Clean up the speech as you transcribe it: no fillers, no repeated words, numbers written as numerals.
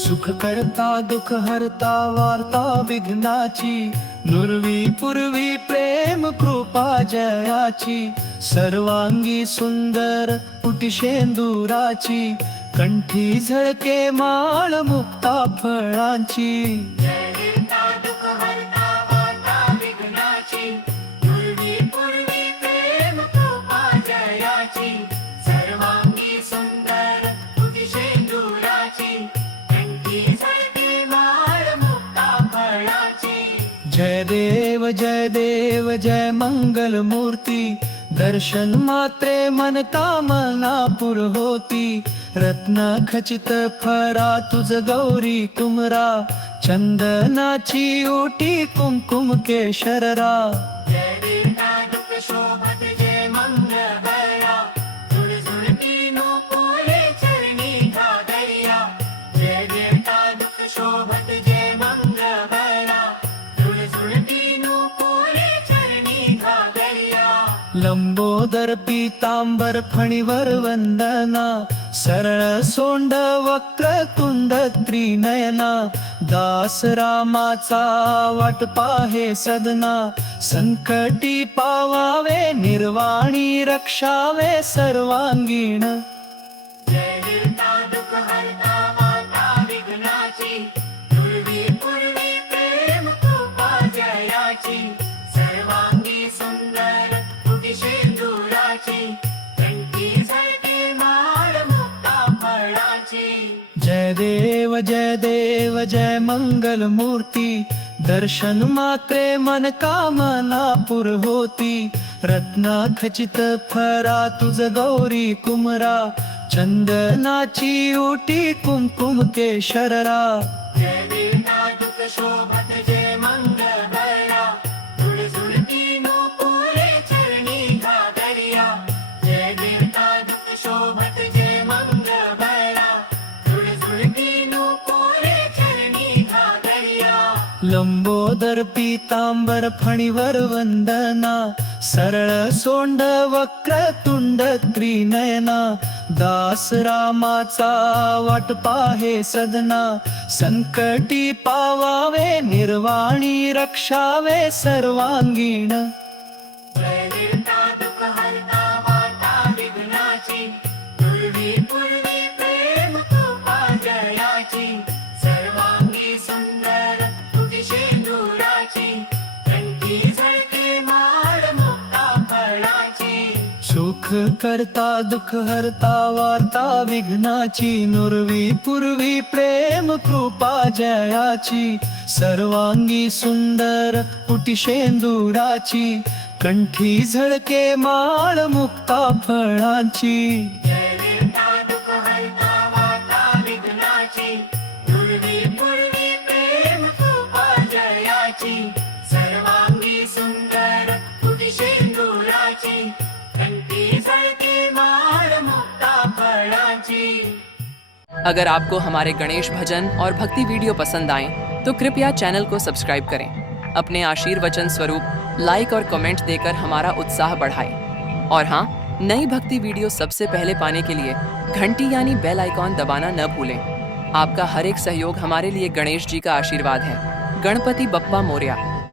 सुख करता दुःख हरता वार्ता विघ्नाची, नुरवी पूर्वी प्रेम कृपा जयाची, सर्वांगी सुंदर पुटिशेंदुराची, कंठी झळके माळ मुक्ता फळांची। जय देव जय मंगल मूर्ती, दर्शन मात्रे मन कामना पुर होती। रत्न खचित फरा तुझ गौरी कुमरा, चंदनाची ओटी कुमकुम केशररा। लंबोदर पीतांबर फणीवर वंदना, सरळ सोंड वक्र कुंड त्रिनयना, दास रामाचा वाट पाहे सदना, संकटी पावावे निर्वाणी रक्षावे सर्वांगीण। जय देव जय मंगल मूर्ती, दर्शन मात्रे मन कामना पुर होती। रत्ना खचित फरा तुझ गौरी कुमरा, चंदनाची ओटी कुमकुम केशररा। लंबोदर पीतांबर फणीवर वंदना, सरळ सोंड वक्र तुंड त्रिनयना, दास रामाचा वाट पाहे सदना, संकटी पावावे निर्वाणी रक्षावे सर्वांगीण। सुख करता दुःख हरता वार्ता विघ्नाची, नुरवी पूर्वी प्रेम कृपा जयाची, सर्वांगी सुंदर पुटिशेंदुराची, कंठी झळके माळ मुक्ता फळांची। अगर आपको हमारे गणेश भजन और भक्ति वीडियो पसंद आए तो कृपया चैनल को सब्सक्राइब करें। अपने आशीर्वचन स्वरूप लाइक और कमेंट देकर हमारा उत्साह बढ़ाएं। और हाँ, नई भक्ति वीडियो सबसे पहले पाने के लिए घंटी यानी बेल आइकॉन दबाना न भूलें। आपका हर एक सहयोग हमारे लिए गणेश जी का आशीर्वाद है। गणपति बप्पा मोरया।